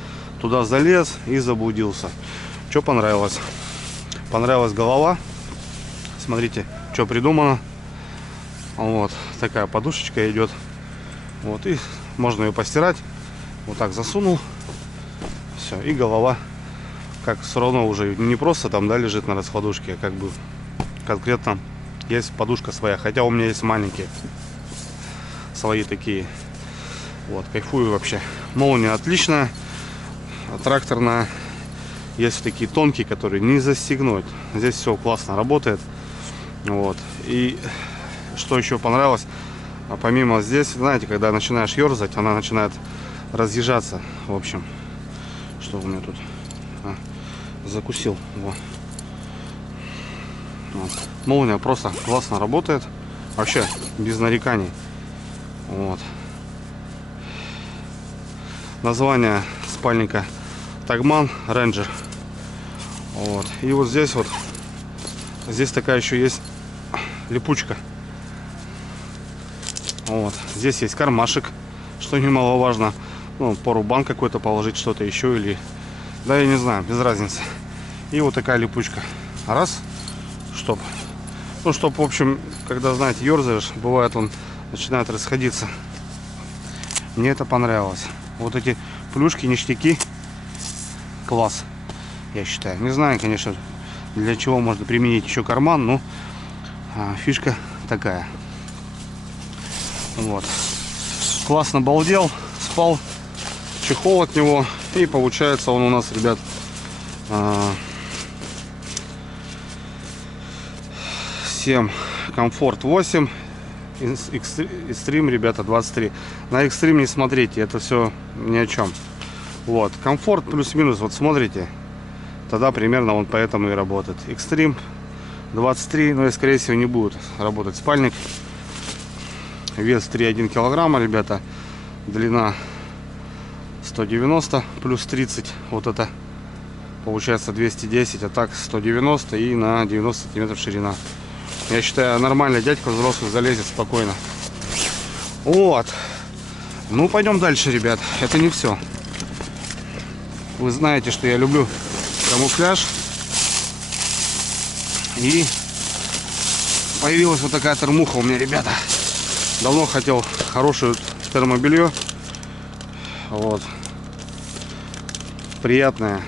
Туда залез и заблудился. Что понравилось? Понравилась голова. Смотрите, что придумано. Вот такая подушечка идет. Вот, и можно ее постирать. Вот так засунул. Все, и голова. Как все равно уже не просто там, да, лежит на раскладушке, а как бы конкретно есть подушка своя. Хотя у меня есть маленькие. Свои такие. Вот, кайфую вообще. Молния отличная. Тракторная. Есть такие тонкие, которые не застегнуть. Здесь все классно работает. Вот. И что еще понравилось, помимо здесь, знаете, когда начинаешь ерзать, она начинает разъезжаться. В общем, что у меня тут закусил. Вот. Вот. Молния просто классно работает. Вообще без нареканий. Вот. Название спальника Тагман Рейнджер. Вот. И вот здесь вот, здесь такая еще есть липучка. Вот. Здесь есть кармашек, что немаловажно. Ну, порубан какой-то положить, что-то еще или... Да, я не знаю, без разницы. И вот такая липучка. Раз, чтоб. Ну, чтоб, в общем, когда, знаете, ерзаешь, бывает он начинает расходиться. Мне это понравилось. Вот эти плюшки, ништяки. Класс, я считаю. Не знаю, конечно, для чего можно применить еще карман, но фишка такая. Вот. Классно балдел, спал, чехол от него. И получается он у нас, ребят, всем комфорт 8, экстрим, ребята, 23. На экстрим не смотрите, это все ни о чем. Вот, комфорт плюс-минус, вот смотрите, тогда примерно он поэтому и работает. Экстрим 23, но и скорее всего не будет работать спальник. Вес 3,1 килограмма, ребята. Длина 190 плюс 30. Вот это получается 210, а так 190 и на 90 сантиметров ширина. Я считаю, нормально дядька взрослый залезет спокойно. Вот. Ну, пойдем дальше, ребят. Это не все. Вы знаете, что я люблю камуфляж. И появилась вот такая термуха у меня, ребята. Давно хотел хорошее термобелье. Вот. Приятное.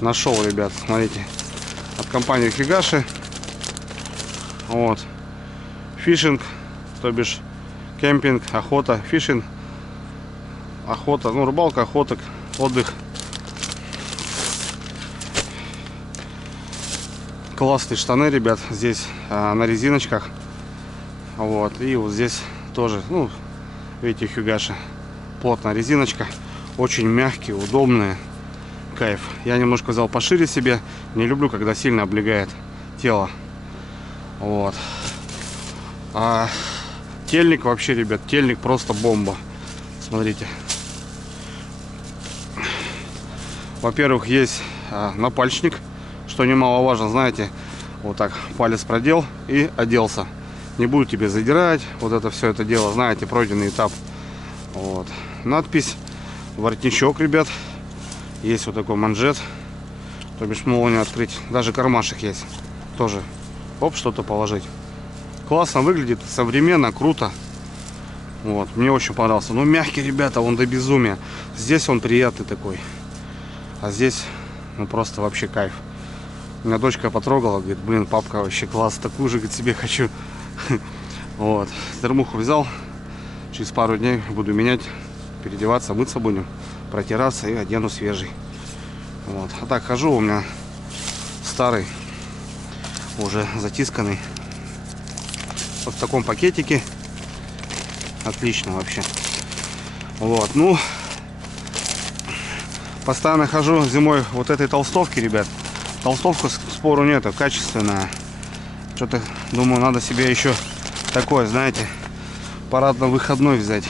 Нашел, ребят, смотрите. От компании Хигаши. Вот. Фишинг, то бишь кемпинг, охота, фишинг. Охота, ну, рыбалка, охота, отдых. Классные штаны, ребят, здесь на резиночках. Вот, и вот здесь тоже, ну, видите, Хигаши. Плотная резиночка, очень мягкие, удобные. Кайф. Я немножко взял пошире себе. Не люблю, когда сильно облегает тело. Вот. А тельник вообще, ребят, тельник просто бомба. Смотрите. Во-первых, есть напальчник, что немаловажно, знаете, вот так палец продел и оделся. Не будет тебе задирать, вот это все это дело, знаете, пройденный этап. Вот. Надпись, воротничок, ребят. Есть вот такой манжет, то бишь молнию открыть. Даже кармашек есть. Тоже. Оп, что-то положить. Классно выглядит, современно, круто. Вот, мне очень понравился. Ну, мягкий, ребята, он до безумия. Здесь он приятный такой. А здесь, ну, просто вообще кайф. У меня дочка потрогала, говорит, блин, папка вообще класс, такую же, говорит, себе хочу. Вот. Термуху взял. Через пару дней буду менять, переодеваться, мыться будем, протираться и одену свежий. Вот. А так хожу, у меня старый, уже затисканный. Вот в таком пакетике. Отлично вообще. Вот, ну, постоянно хожу зимой вот этой толстовки, ребят. Толстовка, спору нету, качественная. Что-то, думаю, надо себе еще такое, знаете, парадно-выходной взять.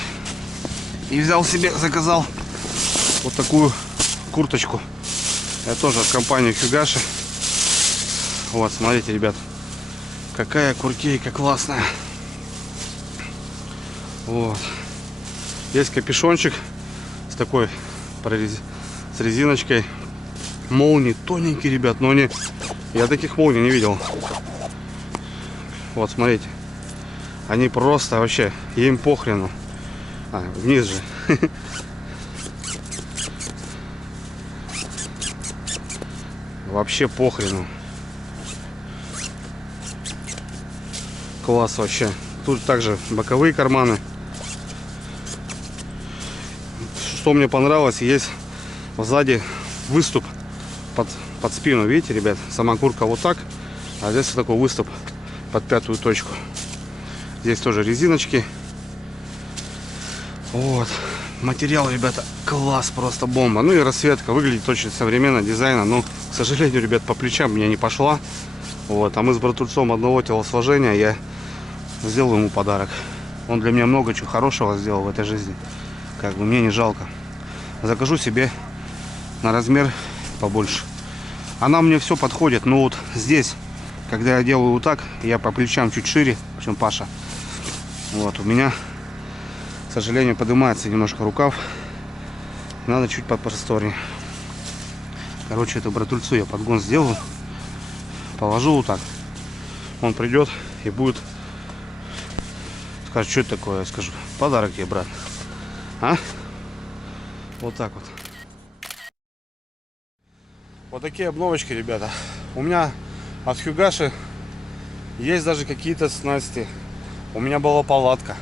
И взял себе, заказал вот такую курточку. Я тоже от компании Хигаши. Вот, смотрите, ребят, какая куртейка классная. Вот. Есть капюшончик с такой с резиночкой. Молнии тоненькие, ребят, но они... Я таких молний не видел. Вот, смотрите. Они просто вообще, им похрену. Вниз же. Вообще похрену. Класс вообще. Тут также боковые карманы. Что мне понравилось, есть сзади выступ под спину. Видите, ребят, сама куртка вот так, а здесь вот такой выступ под пятую точку. Здесь тоже резиночки. Вот. Материал, ребята, класс, просто бомба. Ну и расцветка выглядит очень современно, дизайна. Но, к сожалению, ребят, по плечам мне не пошла. Вот. А мы с братульцом одного телосложения. Я сделаю ему подарок. Он для меня много чего хорошего сделал в этой жизни. Как бы мне не жалко. Закажу себе на размер побольше. Она мне все подходит. Но вот здесь, когда я делаю вот так, я по плечам чуть шире, чем Паша. Вот, у меня, к сожалению, поднимается немножко рукав. Надо чуть попросторнее. Короче, эту братульцу я подгон сделаю. Положу вот так. Он придет и будет... Скажет, что это такое? Я скажу, подарок тебе, брат. А? Вот так вот. Вот такие обновочки, ребята. У меня от Хигаши есть даже какие-то снасти. У меня была палатка.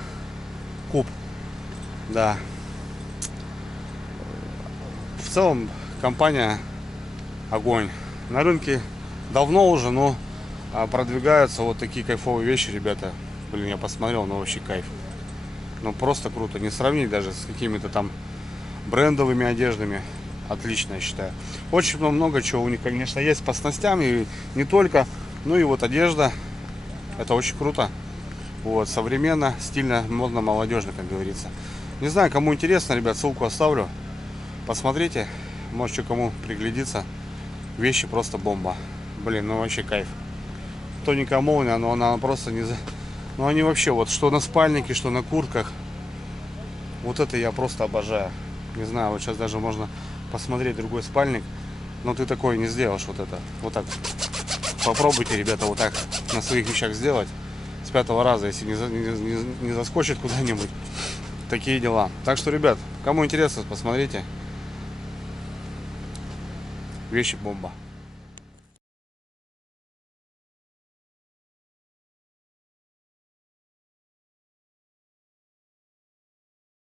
Куб. Да. В целом компания огонь. На рынке давно уже, но продвигаются вот такие кайфовые вещи, ребята. Блин, я посмотрел, но вообще кайф. Ну просто круто. Не сравнить даже с какими-то там брендовыми одеждами. Отлично, я считаю. Очень много чего у них, конечно, есть по снастям. И не только. Ну и вот одежда. Это очень круто. Вот, современно, стильно, модно, молодежно, как говорится. Не знаю, кому интересно, ребят, ссылку оставлю. Посмотрите, может, что кому приглядится. Вещи просто бомба. Блин, ну вообще кайф. Тоненькая молния, но она просто не... Ну они вообще, вот что на спальнике, что на куртках. Вот это я просто обожаю. Не знаю, вот сейчас даже можно посмотреть другой спальник. Но ты такой не сделаешь вот это. Вот так. Попробуйте, ребята, вот так на своих вещах сделать. С 5-го раза, если не заскочит куда-нибудь. Такие дела. Так что, ребят, кому интересно, посмотрите. Вещи бомба.